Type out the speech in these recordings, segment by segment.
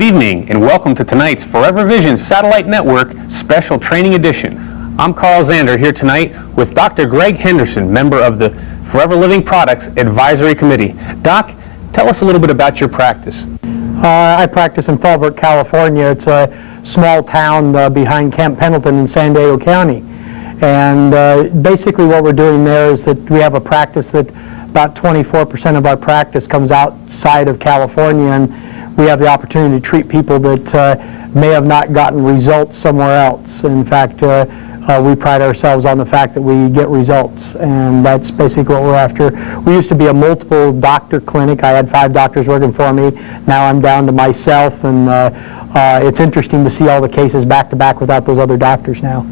Good evening and welcome to tonight's ForeverVision Satellite Network Special Training Edition. I'm Carl Zander here tonight with Dr. Greg Henderson, member of the Forever Living Products Advisory Committee. Doc, tell us a little bit about your practice. I practice in Fallbrook, California. It's a small town behind Camp Pendleton in San Diego County. And basically what we're doing there is that we have a practice that about 24% of our practice comes outside of California, and we have the opportunity to treat people that may have not gotten results somewhere else. In fact, we pride ourselves on the fact that we get results, and that's basically what we're after. We used to be a multiple doctor clinic. I had 5 doctors working for me. Now I'm down to myself, and it's interesting to see all the cases back to back without those other doctors now.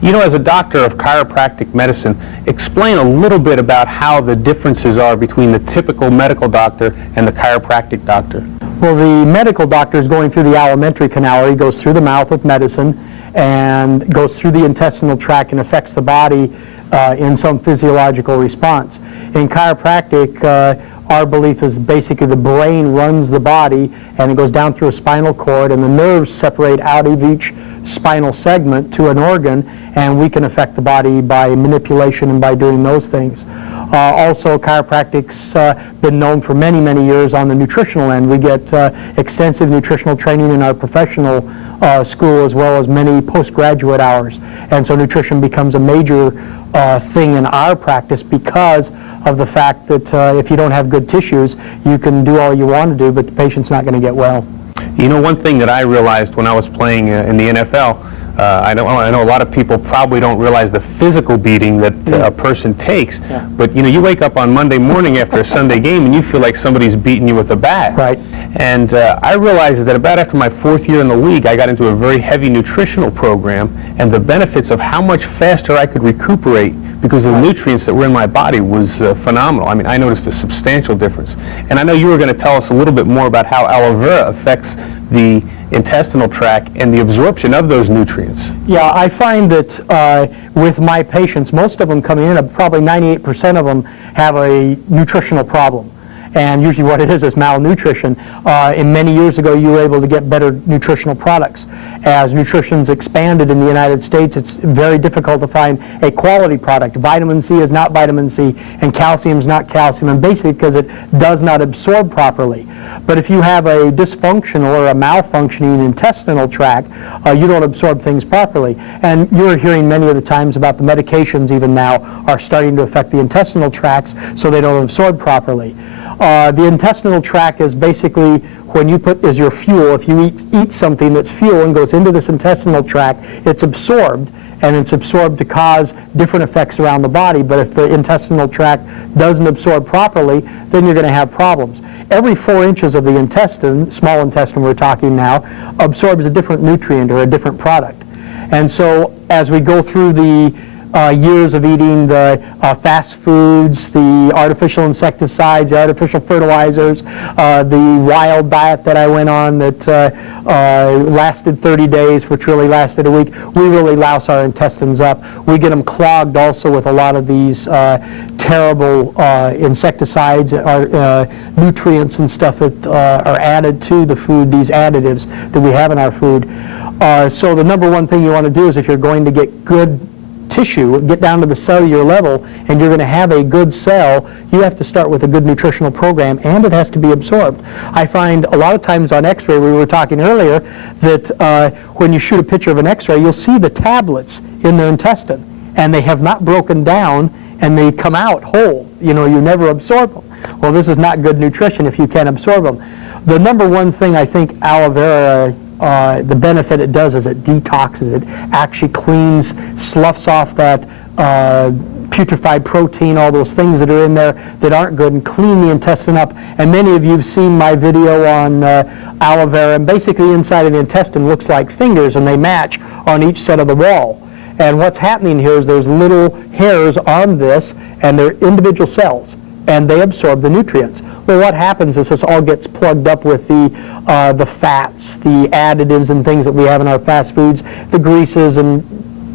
You know, as a doctor of chiropractic medicine, explain a little bit about how the differences are between the typical medical doctor and the chiropractic doctor. Well, the medical doctor is going through the alimentary canal. He goes through the mouth with medicine and goes through the intestinal tract and affects the body in some physiological response. In chiropractic, our belief is basically the brain runs the body, and it goes down through a spinal cord, and the nerves separate out of each spinal segment to an organ, and we can affect the body by manipulation and by doing those things. Also, chiropractic's been known for many, many years on the nutritional end. We get extensive nutritional training in our professional school, as well as many postgraduate hours. And so nutrition becomes a major thing in our practice because of the fact that if you don't have good tissues, you can do all you want to do, but the patient's not going to get well. You know, one thing that I realized when I was playing in the NFL, I know a lot of people probably don't realize the physical beating that a person takes. Yeah. But you know, you wake up on Monday morning after a Sunday game and you feel like somebody's beating you with a bat. Right. And I realized that about after my 4th year in the league, I got into a very heavy nutritional program, and the benefits of how much faster I could recuperate because of the nutrients that were in my body was phenomenal. I mean, I noticed a substantial difference. And I know you were going to tell us a little bit more about how aloe vera affects the intestinal tract and the absorption of those nutrients. Yeah, I find that with my patients, most of them coming in, probably 98% of them have a nutritional problem. And usually what it is malnutrition. And many years ago, you were able to get better nutritional products. As nutrition's expanded in the United States, it's very difficult to find a quality product. Vitamin C is not vitamin C, and calcium is not calcium, and basically because it does not absorb properly. But if you have a dysfunctional or a malfunctioning intestinal tract, you don't absorb things properly. And you're hearing many of the times about the medications even now are starting to affect the intestinal tracts so they don't absorb properly. The intestinal tract is basically when you is your fuel. If you eat something that's fuel and goes into this intestinal tract, it's absorbed, and it's absorbed to cause different effects around the body. But if the intestinal tract doesn't absorb properly, then you're going to have problems. Every 4 inches of the intestine, small intestine we're talking now, absorbs a different nutrient or a different product. And so as we go through the years of eating the fast foods, the artificial insecticides, the artificial fertilizers, the wild diet that I went on that lasted 30 days, which really lasted a week, we really louse our intestines up. We get them clogged also with a lot of these terrible insecticides, nutrients and stuff that are added to the food, these additives that we have in our food. So the number one thing you want to do is, if you're going to get good tissue, get down to the cellular level, and you're going to have a good cell, you have to start with a good nutritional program, and it has to be absorbed. I find a lot of times on x-ray, we were talking earlier, that when you shoot a picture of an x-ray, you'll see the tablets in their intestine, and they have not broken down, and they come out whole. You know, you never absorb them. Well, this is not good nutrition if you can't absorb them. The number one thing I think aloe vera, the benefit it does is it detoxes. It actually cleans, sloughs off that putrefied protein, all those things that are in there that aren't good, and clean the intestine up. And many of you have seen my video on aloe vera, and basically the inside of the intestine looks like fingers, and they match on each side of the wall. And what's happening here is there's little hairs on this, and they're individual cells, and they absorb the nutrients. Well, what happens is this all gets plugged up with the fats, the additives and things that we have in our fast foods, the greases and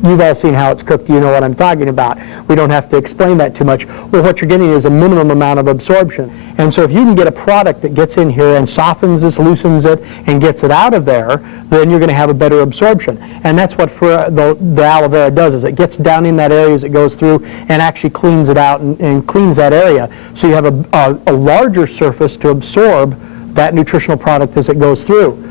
you've all seen how it's cooked. You know what I'm talking about. We don't have to explain that too much. Well, what you're getting is a minimum amount of absorption. And so if you can get a product that gets in here and softens this, loosens it, and gets it out of there, then you're going to have a better absorption. And that's what the aloe vera does, is it gets down in that area as it goes through and actually cleans it out and cleans that area. So you have a larger surface to absorb that nutritional product as it goes through.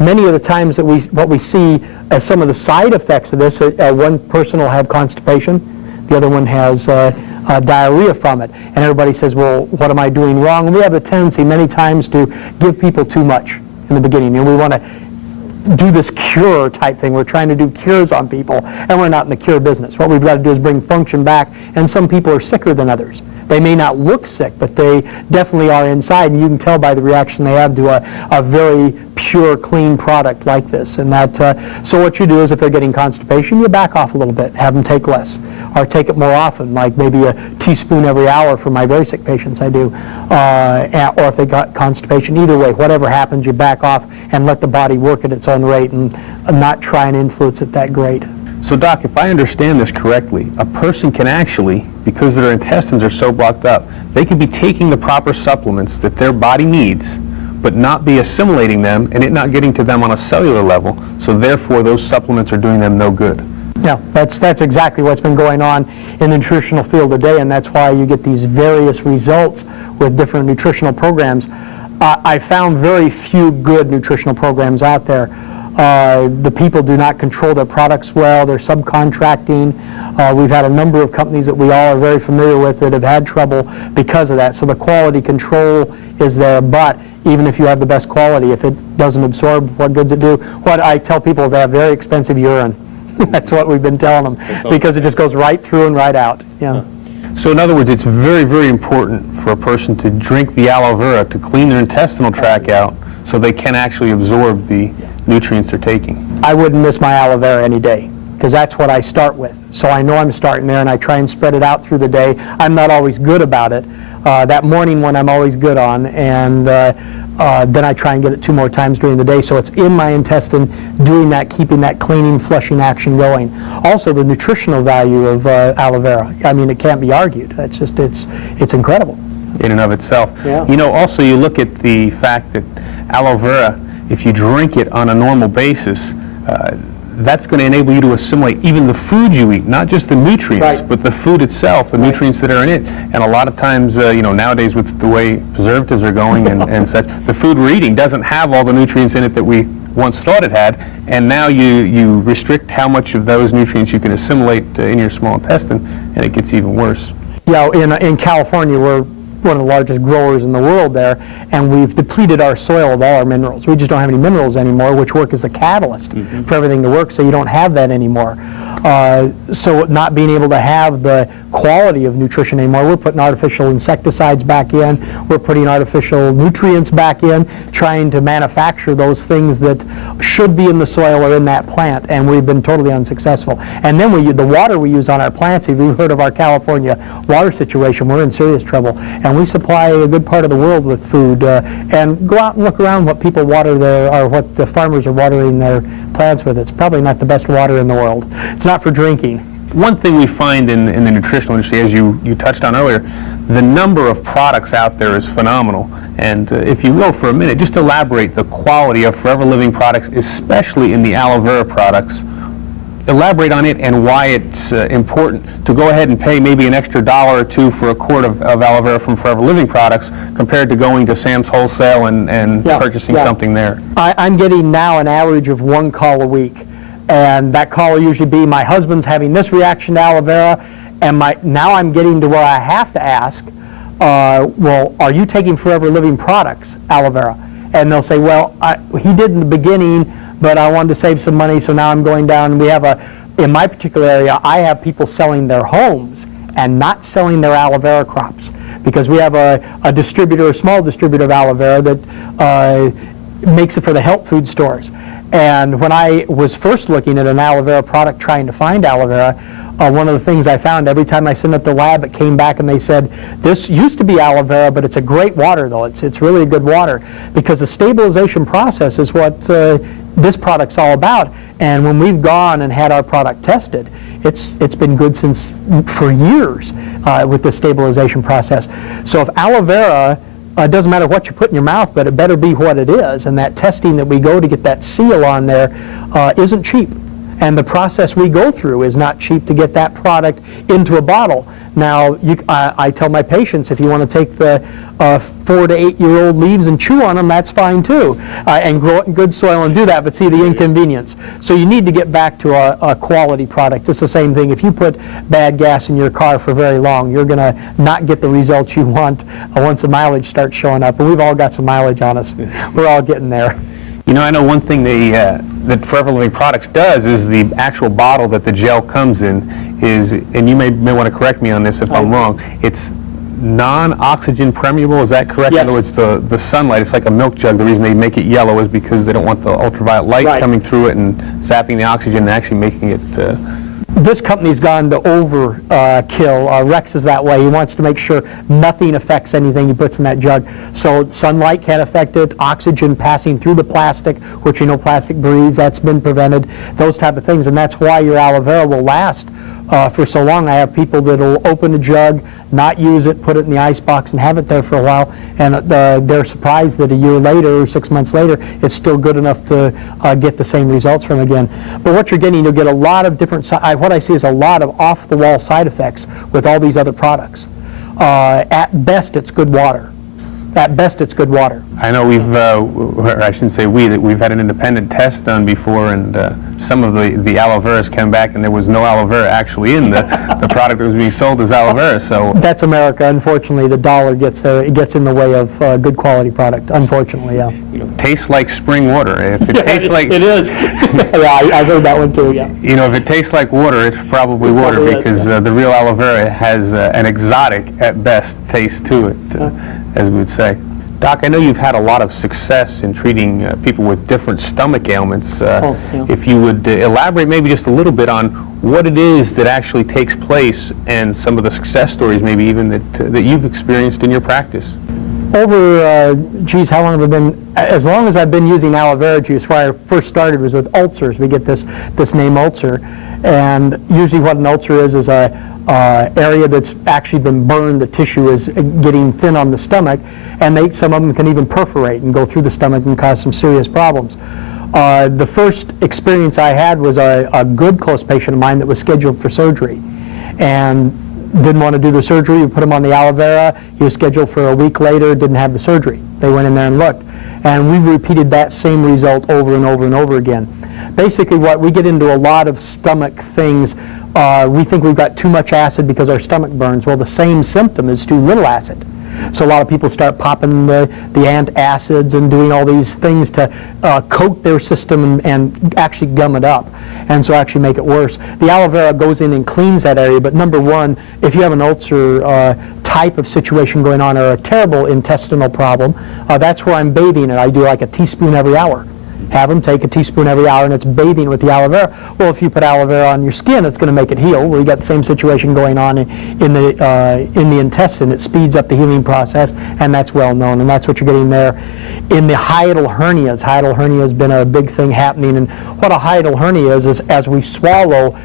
Many of the times that what we see as some of the side effects of this, one person will have constipation, the other one has diarrhea from it, and everybody says, well, what am I doing wrong? And we have a tendency many times to give people too much in the beginning, and we want to do this cure type thing. We're trying to do cures on people, and we're not in the cure business. What we've got to do is bring function back, and some people are sicker than others. They may not look sick, but they definitely are inside, and you can tell by the reaction they have to a very pure, clean product like this. And so what you do is, if they're getting constipation, you back off a little bit, have them take less, or take it more often, like maybe a teaspoon every hour for my very sick patients I do, or if they got constipation. Either way, whatever happens, you back off and let the body work at its own rate and not try and influence it that great. So Doc, if I understand this correctly, a person can actually, because their intestines are so blocked up, they could be taking the proper supplements that their body needs, but not be assimilating them and it not getting to them on a cellular level, so therefore those supplements are doing them no good. Yeah, that's exactly what's been going on in the nutritional field today, and that's why you get these various results with different nutritional programs. I found very few good nutritional programs out there. The people do not control their products well. They're subcontracting. We've had a number of companies that we all are very familiar with that have had trouble because of that. So the quality control is there, but even if you have the best quality, if it doesn't absorb, what good's it do? What I tell people, they have very expensive urine. That's what we've been telling them, because it just goes right through and right out. Yeah. So in other words, it's very, very important for a person to drink the aloe vera to clean their intestinal tract out so they can actually absorb the nutrients they're taking. I wouldn't miss my aloe vera any day, because that's what I start with. So I know I'm starting there, and I try and spread it out through the day. I'm not always good about it. That morning one I'm always good on, and then I try and get it 2 more times during the day, so it's in my intestine doing that, keeping that cleaning, flushing action going. Also, the nutritional value of aloe vera, I mean, it can't be argued. It's just, it's incredible. In and of itself. Yeah. You know, also you look at the fact that aloe vera, if you drink it on a normal basis, that's going to enable you to assimilate even the food you eat, not just the nutrients, Right. but the food itself, the nutrients that are in it. And a lot of times, you know, nowadays with the way preservatives are going and such, the food we're eating doesn't have all the nutrients in it that we once thought it had, and now you restrict how much of those nutrients you can assimilate in your small intestine, and it gets even worse. Yeah, in California, we're one of the largest growers in the world there, and we've depleted our soil of all our minerals. We just don't have any minerals anymore, which work as a catalyst for everything to work, so you don't have that anymore. So not being able to have the quality of nutrition anymore, we're putting artificial insecticides back in, we're putting artificial nutrients back in, trying to manufacture those things that should be in the soil or in that plant, and we've been totally unsuccessful. And then the water we use on our plants, if you've heard of our California water situation, we're in serious trouble. And we supply a good part of the world with food. And go out and look around what people water or what the farmers are watering their plants with. It's probably not the best water in the world. It's not for drinking. One thing we find in the nutritional industry, as you touched on earlier, the number of products out there is phenomenal. And if you will, for a minute, just elaborate the quality of Forever Living products, especially in the aloe vera products. Elaborate on it and why it's important to go ahead and pay maybe an extra $1 or $2 for a quart of aloe vera from Forever Living products compared to going to Sam's Wholesale and purchasing something there. I'm getting now an average of 1 call a week. And that call will usually be, my husband's having this reaction to aloe vera, and now I'm getting to where I have to ask, well, are you taking Forever Living products, aloe vera? And they'll say, well, he did in the beginning, but I wanted to save some money, so now I'm going down. We have in my particular area, I have people selling their homes and not selling their aloe vera crops, because we have a distributor, a small distributor of aloe vera that makes it for the health food stores. And when I was first looking at an aloe vera product, trying to find aloe vera, one of the things I found, every time I sent it to the lab, it came back and they said, this used to be aloe vera, but it's a great water though. It's really a good water, because the stabilization process is what this product's all about. And when we've gone and had our product tested, it's been good for years with the stabilization process. So if aloe vera, it doesn't matter what you put in your mouth, but it better be what it is. And that testing that we go to get that seal on there isn't cheap. And the process we go through is not cheap to get that product into a bottle. Now, I tell my patients, if you want to take the 4 to 8 year old leaves and chew on them, that's fine too, and grow it in good soil and do that, but see the inconvenience. So you need to get back to a quality product. It's the same thing. If you put bad gas in your car for very long, you're going to not get the results you want once the mileage starts showing up. And we've all got some mileage on us. We're all getting there. You know, I know one thing that Forever Living Products does is the actual bottle that the gel comes in is, and you may want to correct me on this if I'm wrong, it's non-oxygen permeable, is that correct? Yes. In other words, the sunlight, it's like a milk jug. The reason they make it yellow is because they don't want the ultraviolet light coming through it and zapping the oxygen and actually making it... This company's gone to overkill. Rex is that way. He wants to make sure nothing affects anything he puts in that jug. So sunlight can't affect it, oxygen passing through the plastic, which you know plastic breathes, that's been prevented, those type of things. And that's why your aloe vera will last for so long. I have people that'll open a jug, not use it, put it in the ice box and have it there for a while, and they're surprised that a year later or 6 months later it's still good enough to get the same results from again. But what you're getting, you'll get a lot of different, what I see is a lot of off-the-wall side effects with all these other products. At best it's good water. At best it's good water. I know or I shouldn't say that we've had an independent test done before, and some of the aloe veras came back and there was no aloe vera actually in the product that was being sold as aloe vera. So that's America. Unfortunately, the dollar gets there. It gets in the way of good quality product. Unfortunately, yeah. You know, tastes like spring water. If it tastes like it is. Yeah, I've heard that one too. Yeah. You know, if it tastes like water, it's probably water because the real aloe vera has an exotic at best taste to it, as we would say. Doc, I know you've had a lot of success in treating people with different stomach ailments. If you would elaborate maybe just a little bit on what it is that actually takes place and some of the success stories maybe even that you've experienced in your practice. Over, geez, how long have I been, as long as I've been using aloe vera juice, where I first started was with ulcers. We get this name ulcer, and usually what an ulcer is a area that's actually been burned, the tissue is getting thin on the stomach, and some of them can even perforate and go through the stomach and cause some serious problems. The first experience I had was a good close patient of mine that was scheduled for surgery and didn't want to do the surgery. We put him on the aloe vera. He was scheduled for a week later, didn't have the surgery. They went in there and looked. And we've repeated that same result over and over and over again. Basically, what we get into a lot of stomach things. We think we've got too much acid because our stomach burns. Well, the same symptom is too little acid. So a lot of people start popping the antacids and doing all these things to coat their system and actually gum it up, and so actually make it worse. The aloe vera goes in and cleans that area, but number one, if you have an ulcer type of situation going on or a terrible intestinal problem, that's where I'm bathing it. I do like a teaspoon every hour. Have them take a teaspoon every hour, and it's bathing with the aloe vera. Well, if you put aloe vera on your skin, it's going to make it heal. Well, you got the same situation going on in the intestine. It speeds up the healing process, and that's well known. And that's what you're getting there in the hiatal hernias. Hiatal hernia has been a big thing happening. And what a hiatal hernia is as we swallow,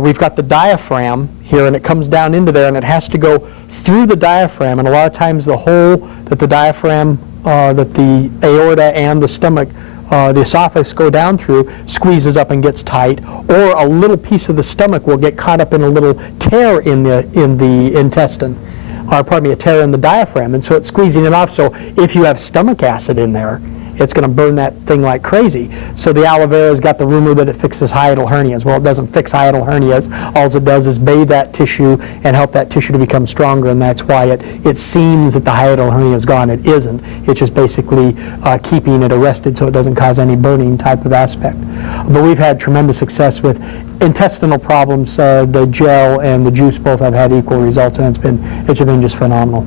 we've got the diaphragm here, and it comes down into there, and it has to go through the diaphragm. And a lot of times, the hole that the diaphragm, that the aorta and the stomach, the esophagus go down through, squeezes up and gets tight, or a little piece of the stomach will get caught up in a little tear in the intestine, or pardon me, a tear in the diaphragm, and so it's squeezing it off. So if you have stomach acid in there, it's going to burn that thing like crazy. So the aloe vera's got the rumor that it fixes hiatal hernias. Well, it doesn't fix hiatal hernias. All it does is bathe that tissue and help that tissue to become stronger, and that's why it seems that the hiatal hernia is gone. It isn't. It's just basically keeping it arrested so it doesn't cause any burning type of aspect. But we've had tremendous success with intestinal problems. The gel and the juice both have had equal results, and it's been just phenomenal.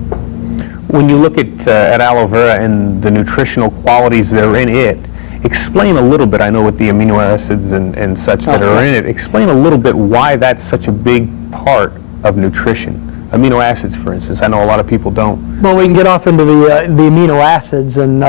When you look at aloe vera and the nutritional qualities that are in it, explain a little bit, I know with the amino acids and such that are in it, explain a little bit why that's such a big part of nutrition. Amino acids, for instance, I know a lot of people don't. Well, we can get off into the amino acids, and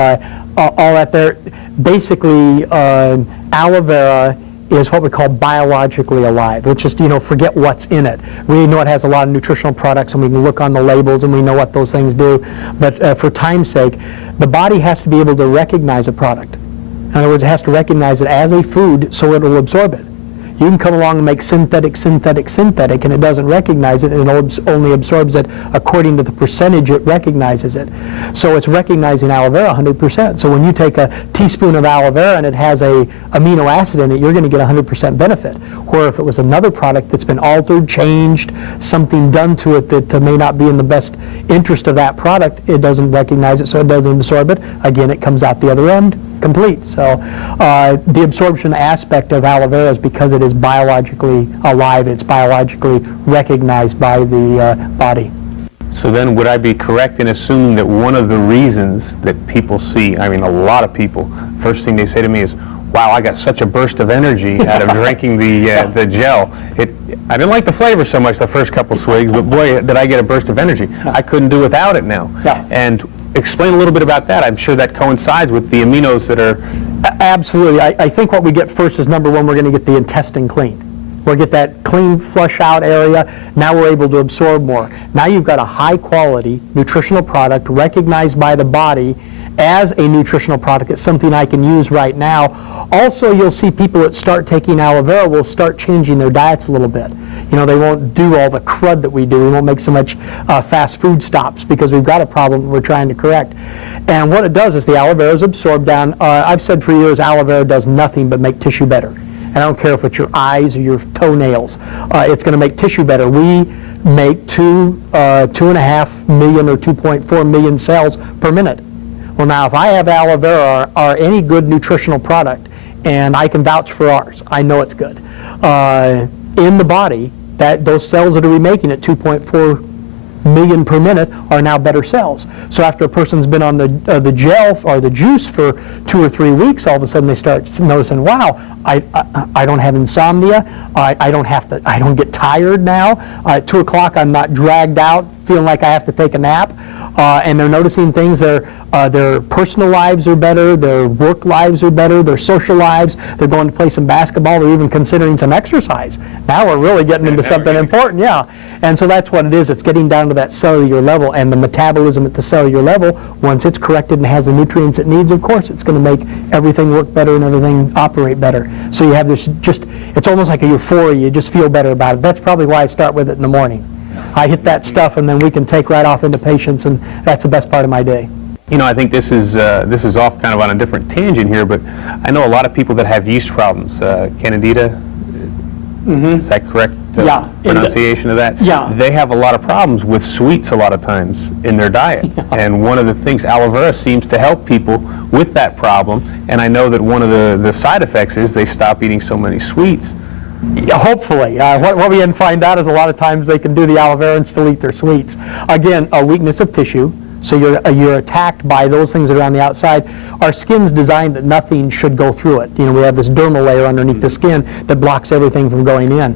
all that there. Basically, aloe vera is what we call biologically alive. Let's just, forget what's in it. We know it has a lot of nutritional products, and we can look on the labels, and we know what those things do. But for time's sake, the body has to be able to recognize a product. In other words, it has to recognize it as a food so it will absorb it. You can come along and make synthetic, and it doesn't recognize it, and it only absorbs it according to the percentage it recognizes it. So it's recognizing aloe vera 100%. So when you take a teaspoon of aloe vera and it has a amino acid in it, you're going to get 100% benefit. Where if it was another product that's been altered, changed, something done to it that may not be in the best interest of that product, it doesn't recognize it, so it doesn't absorb it. Again, it comes out the other end complete. So the absorption aspect of aloe vera is because it is biologically alive. It's biologically recognized by the body. So then would I be correct in assuming that one of the reasons that people see, I mean a lot of people, first thing they say to me is, wow, I got such a burst of energy out of drinking the gel. I didn't like the flavor so much the first couple swigs, but boy, did I get a burst of energy. I couldn't do without it now. Yeah. And explain a little bit about that. I'm sure that coincides with the aminos that are... Absolutely. I think what we get first is, number one, we're going to get the intestine clean. We'll get that clean flush out area. Now we're able to absorb more. Now you've got a high quality nutritional product recognized by the body as a nutritional product. It's something I can use right now. Also, you'll see people that start taking aloe vera will start changing their diets a little bit. They won't do all the crud that we do. We won't make so much fast food stops because we've got a problem we're trying to correct. And what it does is the aloe vera is absorbed down. I've said for years aloe vera does nothing but make tissue better. And I don't care if it's your eyes or your toenails. It's going to make tissue better. We make 2.5 million or 2.4 million cells per minute. Well, now if I have aloe vera or any good nutritional product, and I can vouch for ours, I know it's good, in the body, those cells that are remaking at 2.4 million per minute are now better cells. So after a person's been on the gel or the juice for 2 or 3 weeks, all of a sudden they start noticing, wow, I don't have insomnia, I don't get tired now, at 2 o'clock I'm not dragged out feeling like I have to take a nap, and they're noticing things. Their personal lives are better, their work lives are better, their social lives, they're going to play some basketball, they're even considering some exercise. Now we're really getting into something important, yeah. And so that's what it is. It's getting down to that cellular level, and the metabolism at the cellular level, once it's corrected and has the nutrients it needs, of course, it's going to make everything work better and everything operate better. So you have this it's almost like a euphoria, you just feel better about it. That's probably why I start with it in the morning. I hit that stuff, and then we can take right off into patients, and that's the best part of my day. I think this is off kind of on a different tangent here, but I know a lot of people that have yeast problems. Candida, is that correct Yeah. pronunciation of that? Yeah. They have a lot of problems with sweets a lot of times in their diet. Yeah. And one of the things, aloe vera seems to help people with that problem. And I know that one of the side effects is they stop eating so many sweets. Yeah, hopefully. What we find out is a lot of times they can do the aloe vera and still eat their sweets. Again, a weakness of tissue. So you're attacked by those things that are on the outside. Our skin's designed that nothing should go through it. We have this dermal layer underneath the skin that blocks everything from going in.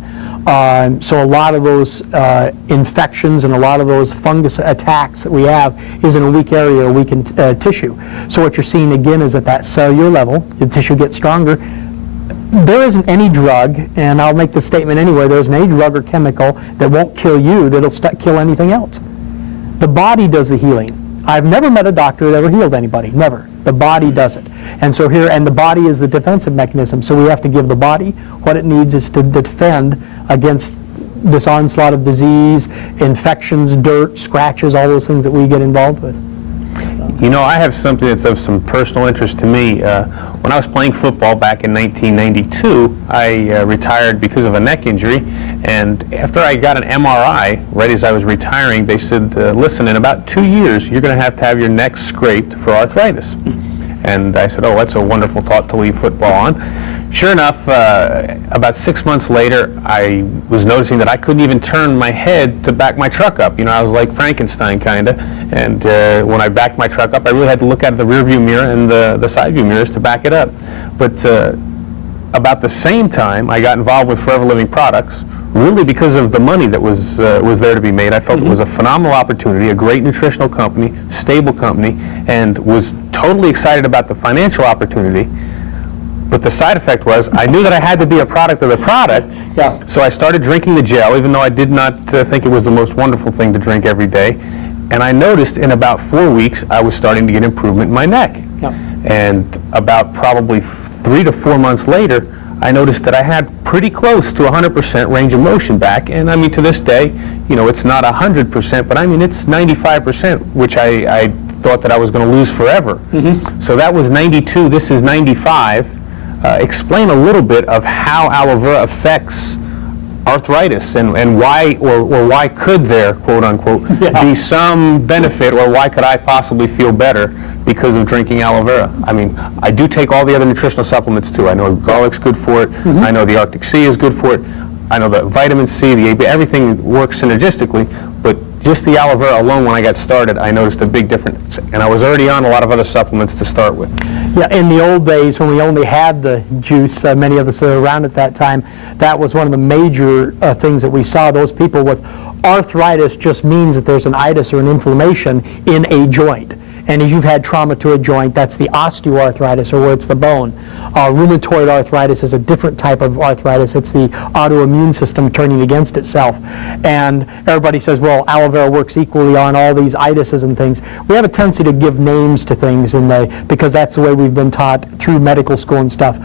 So a lot of those infections and a lot of those fungus attacks that we have is in a weak area or weakened tissue. So what you're seeing again is at that cellular level, the tissue gets stronger. There isn't any drug, and I'll make this statement anyway, there isn't any drug or chemical that won't kill you that'll kill anything else. The body does the healing. I've never met a doctor that ever healed anybody, never. The body does it. And so and the body is the defensive mechanism, so we have to give the body what it needs is to defend against this onslaught of disease, infections, dirt, scratches, all those things that we get involved with. I have something that's of some personal interest to me. When I was playing football back in 1992, I retired because of a neck injury, and after I got an MRI, right as I was retiring, they said, listen, in about 2 years, you're going to have your neck scraped for arthritis. And I said, oh, that's a wonderful thought to leave football on. Sure enough, about 6 months later, I was noticing that I couldn't even turn my head to back my truck up. I was like Frankenstein, kind of. And when I backed my truck up, I really had to look at the rear view mirror and the side view mirrors to back it up. But about the same time, I got involved with Forever Living products. really because of the money that was there to be made. I felt it was a phenomenal opportunity, a great nutritional company, stable company, and was totally excited about the financial opportunity. But the side effect was I knew that I had to be a product of the product, so I started drinking the gel, even though I did not think it was the most wonderful thing to drink every day. And I noticed in about 4 weeks I was starting to get improvement in my neck. And about probably 3 to 4 months later, I noticed that I had pretty close to 100% range of motion back. And I mean, to this day, you know, it's not 100%, but I mean, it's 95%, which I thought that I was going to lose forever. So that was 92, this is 95. Explain a little bit of how aloe vera affects arthritis and why, or why could there, quote unquote, be some benefit, or why could I possibly feel better because of drinking aloe vera? I mean, I do take all the other nutritional supplements too. I know garlic's good for it. I know the Arctic Sea is good for it. I know that vitamin C, the AB, everything works synergistically, but just the aloe vera alone, when I got started, I noticed a big difference. And I was already on a lot of other supplements to start with. Yeah, in the old days when we only had the juice, many of us around at that time, that was one of the major things that we saw. Those people with arthritis just means that there's an itis or an inflammation in a joint. And if you've had trauma to a joint, that's the osteoarthritis, or where it's the bone. Rheumatoid arthritis is a different type of arthritis. It's the autoimmune system turning against itself. And everybody says, well, aloe vera works equally on all these itises and things. We have a tendency to give names to things because that's the way we've been taught through medical school and stuff.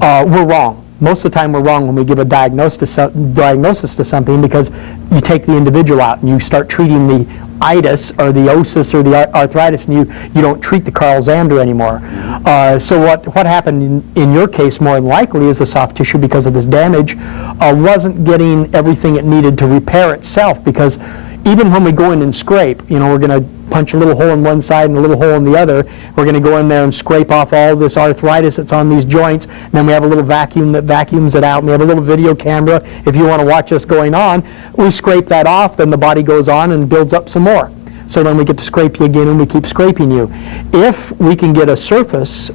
We're wrong. Most of the time we're wrong when we give a diagnosis to something, because you take the individual out and you start treating the itis or the osis or the arthritis, and you don't treat the Carl Zander anymore. So what happened in your case more than likely is the soft tissue, because of this damage, wasn't getting everything it needed to repair itself, because even when we go in and scrape, you know, we're going to punch a little hole in one side and a little hole in the other. We're going to go in there and scrape off all this arthritis that's on these joints. And then we have a little vacuum that vacuums it out. And we have a little video camera. If you want to watch us going on, we scrape that off. Then the body goes on and builds up some more. So then we get to scrape you again, and we keep scraping you. If we can get a surface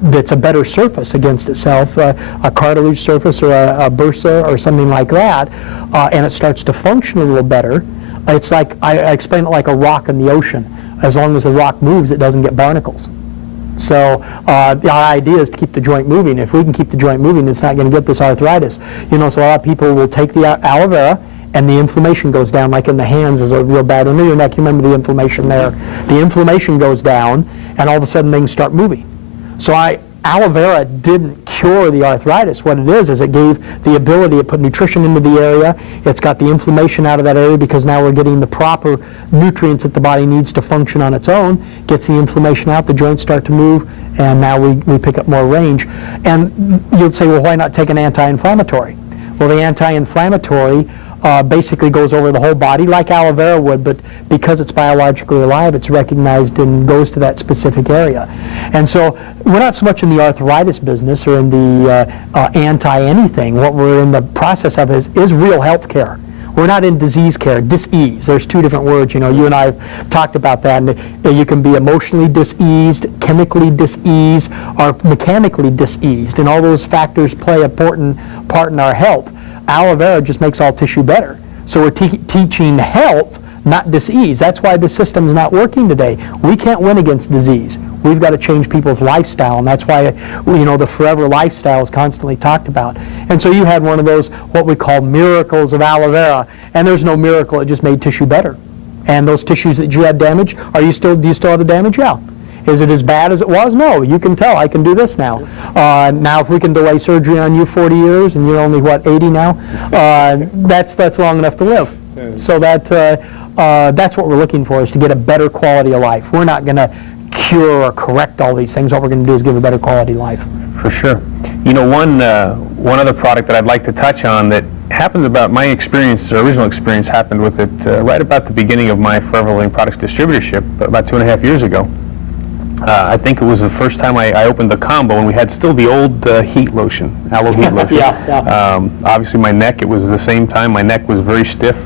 that's a better surface against itself, a cartilage surface or a bursa or something like that, and it starts to function a little better. It's like, I explain it like a rock in the ocean. As long as the rock moves, it doesn't get barnacles. So the idea is to keep the joint moving. If we can keep the joint moving, it's not going to get this arthritis. You know, so a lot of people will take the aloe vera, and the inflammation goes down, like in the hands is a real bad, under your neck, you remember the inflammation there. The inflammation goes down, and all of a sudden things start moving. So aloe vera didn't cure the arthritis. What it is it gave the ability, it put nutrition into the area, it's got the inflammation out of that area, because now we're getting the proper nutrients that the body needs to function on its own, gets the inflammation out, the joints start to move, and now we pick up more range. And you'd say, well, why not take an anti-inflammatory? Well, the anti-inflammatory basically goes over the whole body like aloe vera would, but because it's biologically alive, it's recognized and goes to that specific area. And so we're not so much in the arthritis business or in the anti-anything. What we're in the process of is real health care. We're not in disease care, dis-ease. There's two different words, you know, you and I have talked about that, and you can be emotionally diseased, chemically diseased, or mechanically diseased, and all those factors play an important part in our health. Aloe vera just makes all tissue better. So we're teaching health, not disease. That's why the system is not working today. We can't win against disease. We've got to change people's lifestyle, and that's why, you know, the forever lifestyle is constantly talked about. And so you had one of those, what we call miracles of aloe vera, and there's no miracle, it just made tissue better. And those tissues that you had damaged, do you still have the damage? Yeah. Is it as bad as it was? No. You can tell. I can do this now. Now, if we can delay surgery on you 40 years, and you're only, what, 80 now? That's long enough to live. So that's what we're looking for, is to get a better quality of life. We're not going to cure or correct all these things. What we're going to do is give a better quality of life. For sure. You know, one other product that I'd like to touch on that happened about my experience, or original experience happened with it right about the beginning of my ForeverVision products distributorship about 2.5 years ago. I think it was the first time I opened the combo, and we had still the old heat lotion, aloe heat lotion. Obviously my neck, it was the same time, my neck was very stiff,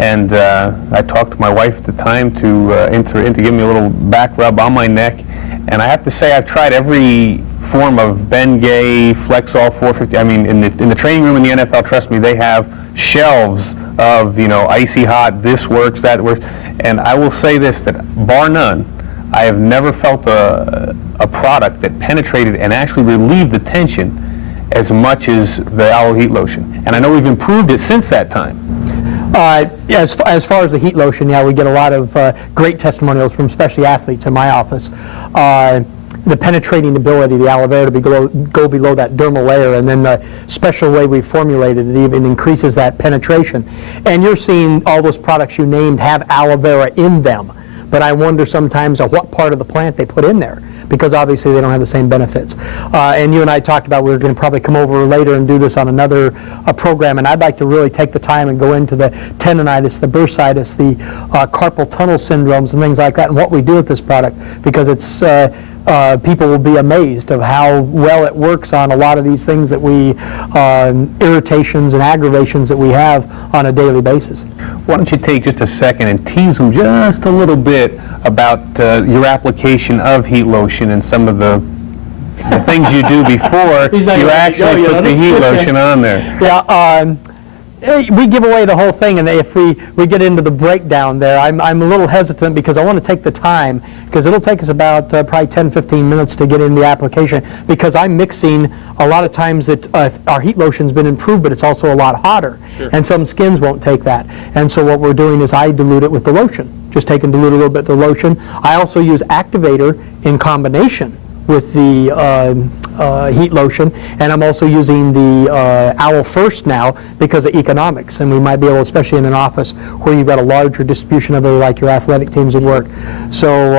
and I talked to my wife at the time to give me a little back rub on my neck, and I have to say I've tried every form of Bengay, Flexall 450. I mean, in the training room in the NFL, trust me, they have shelves of, icy hot, this works, that works. And I will say this, that bar none, I have never felt a product that penetrated and actually relieved the tension as much as the aloe heat lotion. And I know we've improved it since that time. As far as the heat lotion, yeah, we get a lot of great testimonials from especially athletes in my office. The penetrating ability, the aloe vera to go below that dermal layer, and then the special way we formulated it even increases that penetration. And you're seeing all those products you named have aloe vera in them, but I wonder sometimes what part of the plant they put in there, because obviously they don't have the same benefits. And you and I talked about we were going to probably come over later and do this on another program, and I'd like to really take the time and go into the tendonitis, the bursitis, the carpal tunnel syndromes and things like that, and what we do with this product, because it's people will be amazed of how well it works on a lot of these things that we, irritations and aggravations that we have on a daily basis. Why don't you take just a second and tease them just a little bit about your application of heat lotion and some of the things you do before you actually put the heat lotion on there. Yeah. We give away the whole thing, and if we get into the breakdown there, I'm a little hesitant because I want to take the time, because it'll take us about probably 10-15 minutes to get in the application, because I'm mixing a lot of times that our heat lotion's been improved, but it's also a lot hotter, and some skins won't take that. And so what we're doing is I dilute it with the lotion, just dilute a little bit of the lotion. I also use activator in combination with the heat lotion, and I'm also using the Aloe First now because of economics, and we might be able, especially in an office where you've got a larger distribution of it, like your athletic teams would work. So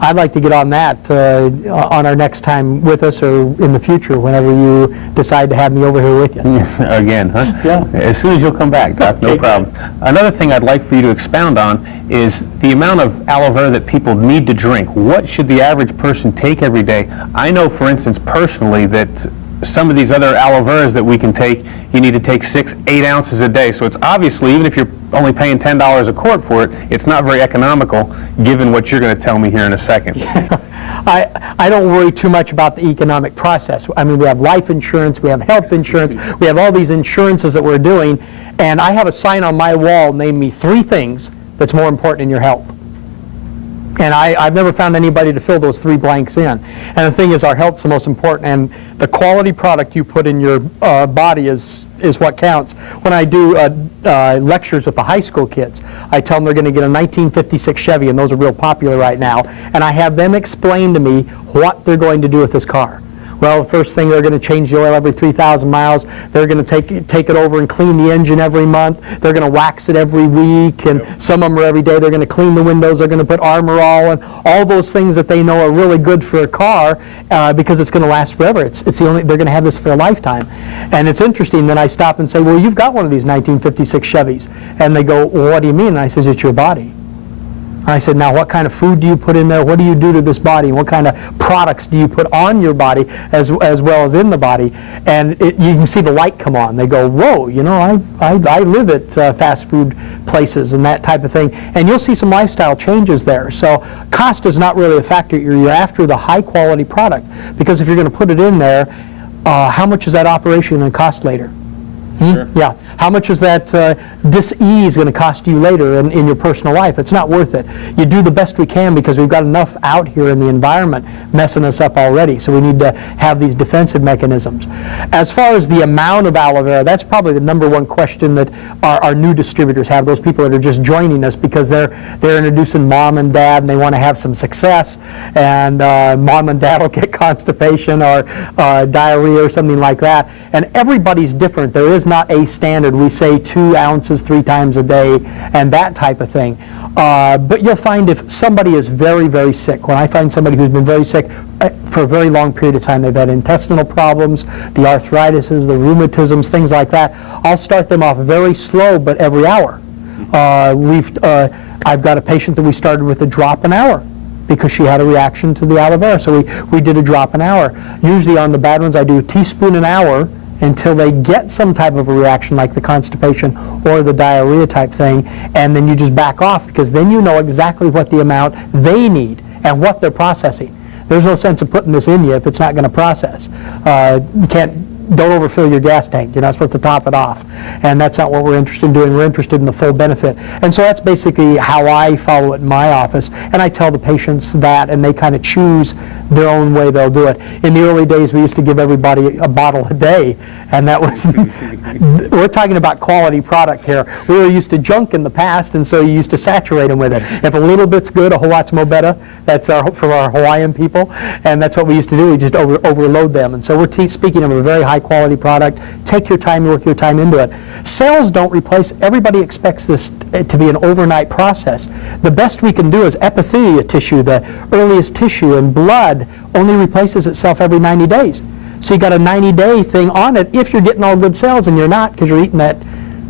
I'd like to get on that on our next time with us, or in the future whenever you decide to have me over here with you. Again, huh? Yeah. As soon as you'll come back, Doc, no problem. Another thing I'd like for you to expound on is the amount of aloe vera that people need to drink. What should the average person take every day? I know, for instance, personally, that some of these other aloe veras that we can take, you need to take 6-8 ounces a day. So it's obviously, even if you're only paying $10 a quart for it, it's not very economical, given what you're going to tell me here in a second. I don't worry too much about the economic process. I mean, we have life insurance, we have health insurance, we have all these insurances that we're doing, and I have a sign on my wall, name me 3 things that's more important in your health. And I've never found anybody to fill those 3 blanks in. And the thing is, our health's the most important, and the quality product you put in your body is what counts. When I do lectures with the high school kids, I tell them they're going to get a 1956 Chevy, and those are real popular right now, and I have them explain to me what they're going to do with this car. Well, the first thing, they're going to change the oil every 3,000 miles. They're going to take it over and clean the engine every month. They're going to wax it every week, and some of them are every day. They're going to clean the windows. They're going to put Armor All, and all those things that they know are really good for a car because it's going to last forever. It's the only, they're going to have this for a lifetime. And it's interesting. Then I stop and say, well, you've got one of these 1956 Chevys. And they go, well, what do you mean? And I says, it's your body. I said, now what kind of food do you put in there? What do you do to this body? What kind of products do you put on your body as well as in the body? And you can see the light come on. They go, whoa, you know, I live at fast food places and that type of thing. And you'll see some lifestyle changes there. So cost is not really a factor. You're after the high quality product, because if you're going to put it in there, how much is that operation going to cost later? Sure. Yeah. How much is that dis-ease going to cost you later in your personal life? It's not worth it. You do the best we can because we've got enough out here in the environment messing us up already, so we need to have these defensive mechanisms. As far as the amount of aloe vera, that's probably the #1 question that our new distributors have, those people that are just joining us because they're introducing mom and dad and they want to have some success, and mom and dad will get constipation or diarrhea or something like that. And everybody's different. There is not a standard. We say 2 ounces 3 times a day and that type of thing. But you'll find if somebody is very, very sick, when I find somebody who's been very sick for a very long period of time, they've had intestinal problems, the arthritises, the rheumatisms, things like that, I'll start them off very slow, but every hour. I've got a patient that we started with a drop an hour because she had a reaction to the aloe vera. So we did a drop an hour. Usually on the bad ones, I do a teaspoon an hour until they get some type of a reaction like the constipation or the diarrhea type thing, and then you just back off, because then you know exactly what the amount they need and what they're processing. There's no sense of putting this in you if it's not going to process. You can't don't overfill your gas tank. You're not supposed to top it off. And that's not what we're interested in doing. We're interested in the full benefit. And so that's basically how I follow it in my office. And I tell the patients that, and they kind of choose their own way they'll do it. In the early days, we used to give everybody a bottle a day, and that was, we're talking about quality product here. We were used to junk in the past, and so you used to saturate them with it. If a little bit's good, a whole lot's more better. That's for our Hawaiian people, and that's what we used to do. We just overload them. And so we're speaking of a very high quality product. Take your time, work your time into it. Cells don't replace. Everybody expects this to be an overnight process. The best we can do is epithelial tissue, the earliest tissue, and blood only replaces itself every 90 days. So you got a 90-day thing on it if you're getting all good cells, and you're not, because you're eating that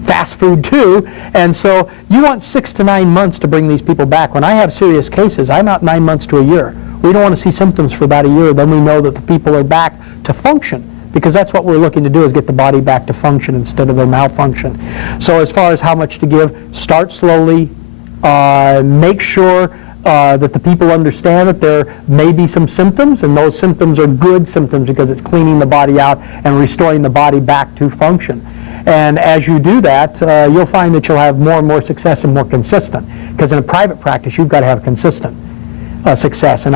fast food too. And so you want 6 to 9 months to bring these people back. When I have serious cases, I'm out 9 months to a year. We don't want to see symptoms for about a year. Then we know that the people are back to function, because that's what we're looking to do, is get the body back to function instead of their malfunction. So as far as how much to give, start slowly. Make sure that the people understand that there may be some symptoms, and those symptoms are good symptoms because it's cleaning the body out and restoring the body back to function. And as you do that, you'll find that you'll have more and more success and more consistent. Because in a private practice, you've got to have consistent success. And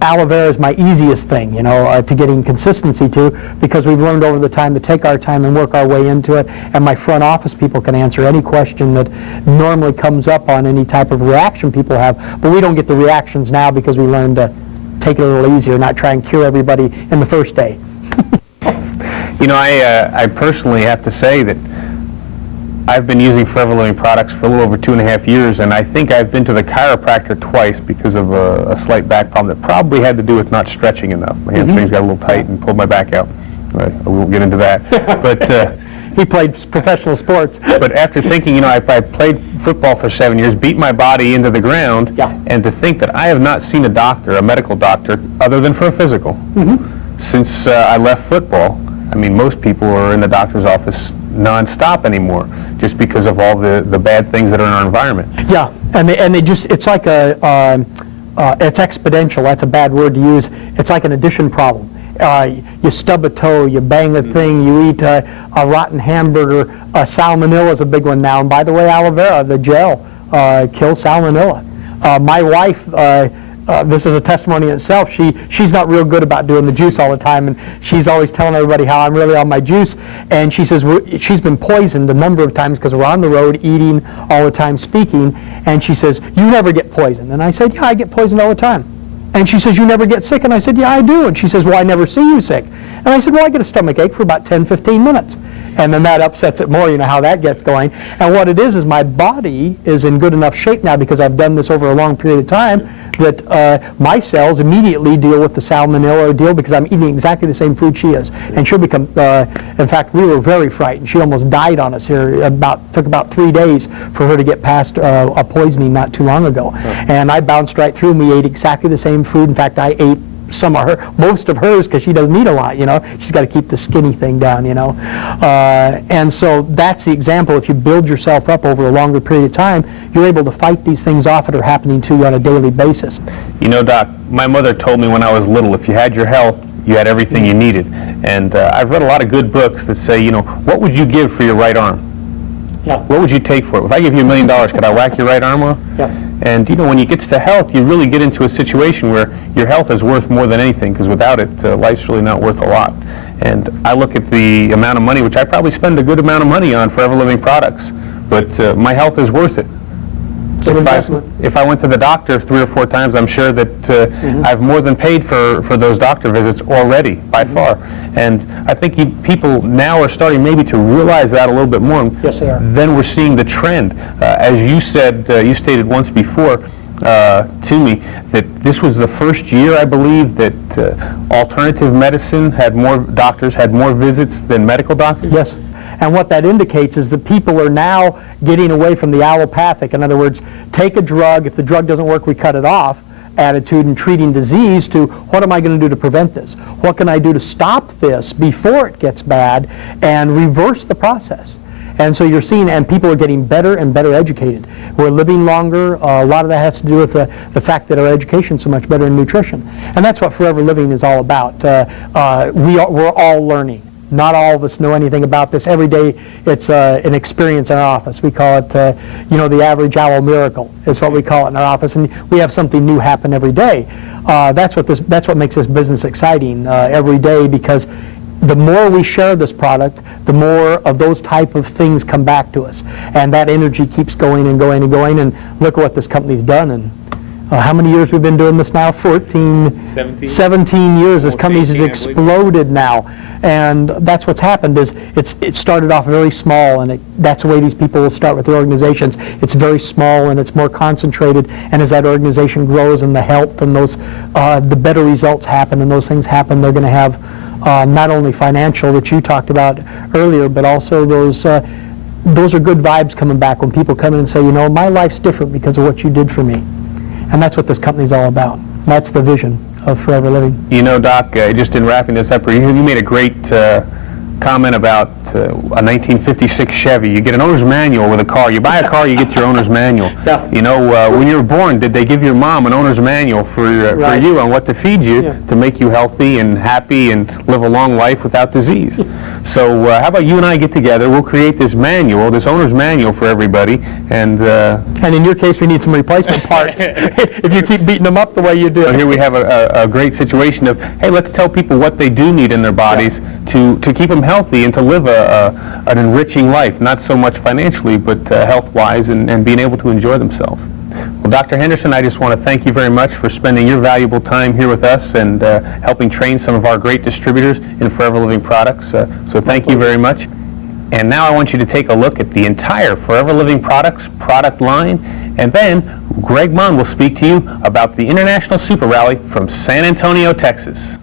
aloe vera is my easiest thing, to getting consistency to, because we've learned over the time to take our time and work our way into it. And my front office people can answer any question that normally comes up on any type of reaction people have. But we don't get the reactions now because we learned to take it a little easier, not try and cure everybody in the first day. I personally have to say that I've been using Forever Living products for a little over 2.5 years, and I think I've been to the chiropractor twice because of a slight back problem that probably had to do with not stretching enough. My hamstrings got a little tight and pulled my back out. I won't get into that. But he played professional sports. But after thinking, I played football for 7 years, beat my body into the ground, and to think that I have not seen a medical doctor, other than for a physical, since I left football. I mean, most people are in the doctor's office nonstop anymore, just because of all the bad things that are in our environment. Yeah, and it's like it's exponential. That's a bad word to use. It's like an addition problem. You stub a toe, you bang a thing, you eat a rotten hamburger. Salmonella is a big one now. And by the way, aloe vera, the gel, kills salmonella. My wife, this is a testimony in itself. She's not real good about doing the juice all the time, and she's always telling everybody how I'm really on my juice. And she says she's been poisoned a number of times because we're on the road eating all the time, speaking. And she says, "You never get poisoned." And I said, "Yeah, I get poisoned all the time." And she says, "You never get sick?" And I said, "Yeah, I do." And she says, "Well, I never see you sick." And I said, "Well, I get a stomach ache for about 10, 15 minutes. And then that upsets it more, how that gets going. And what it is my body is in good enough shape now, because I've done this over a long period of time, that my cells immediately deal with the salmonella deal, because I'm eating exactly the same food she is. And she'll become, in fact, we were very frightened. She almost died on us here. Took about 3 days for her to get past a poisoning not too long ago. And I bounced right through, and we ate exactly the same food. In fact, I ate most of hers, because she doesn't eat a lot, She's got to keep the skinny thing down, And so that's the example. If you build yourself up over a longer period of time, you're able to fight these things off that are happening to you on a daily basis. Doc, my mother told me when I was little, if you had your health, you had everything you needed. And I've read a lot of good books that say, what would you give for your right arm? Yeah. What would you take for it? If I give you $1 million, could I whack your right arm off? Yeah. And when you get to health, you really get into a situation where your health is worth more than anything, because without it, life's really not worth a lot. And I look at the amount of money, which I probably spend a good amount of money on Forever Living products, but my health is worth it. If I went to the doctor 3 or 4 times, I'm sure that I've more than paid for those doctor visits already, by far. And I think people now are starting maybe to realize that a little bit more. Yes, they are. Then we're seeing the trend. As you said, you stated once before to me that this was the first year, I believe, that alternative medicine doctors had more visits than medical doctors. Yes. And what that indicates is that people are now getting away from the allopathic. In other words, take a drug, if the drug doesn't work, we cut it off, attitude in treating disease, to what am I going to do to prevent this? What can I do to stop this before it gets bad, and reverse the process? And so you're seeing, and people are getting better and better educated. We're living longer. A lot of that has to do with the fact that our education is so much better in nutrition. And that's what Forever Living is all about. We're all learning. Not all of us know anything about this. Every day it's an experience in our office. We call it, the average owl miracle is what we call it in our office, and we have something new happen every day. That's what makes this business exciting every day, because the more we share this product, the more of those type of things come back to us, and that energy keeps going and going and going. And look at what this company's done. And how many years we've been doing this now? 17 years. This company's 18, exploded now, and that's what's happened. Is it started off very small, and that's the way these people will start with their organizations. It's very small and it's more concentrated, and as that organization grows and the health and those the better results happen and those things happen, they're going to have not only financial, which you talked about earlier, but also those are good vibes coming back when people come in and say, my life's different because of what you did for me. And that's what this company's all about. That's the vision of Forever Living. Doc, just in wrapping this up, you made a great comment about a 1956 Chevy. You get an owner's manual with a car. You buy a car, you get your owner's manual. Yeah. When you were born, did they give your mom an owner's manual for you on what to feed you to make you healthy and happy and live a long life without disease? So how about you and I get together, we'll create this manual, this owner's manual for everybody, and in your case, we need some replacement parts if you keep beating them up the way you do. So here we have a great situation of, hey, let's tell people what they do need in their bodies to keep them healthy and to live an enriching life, not so much financially, but health-wise, and being able to enjoy themselves. Well, Dr. Henderson, I just want to thank you very much for spending your valuable time here with us and helping train some of our great distributors in Forever Living products. So thank you very much. And now I want you to take a look at the entire Forever Living Products product line, and then Greg Munn will speak to you about the International Super Rally from San Antonio, Texas.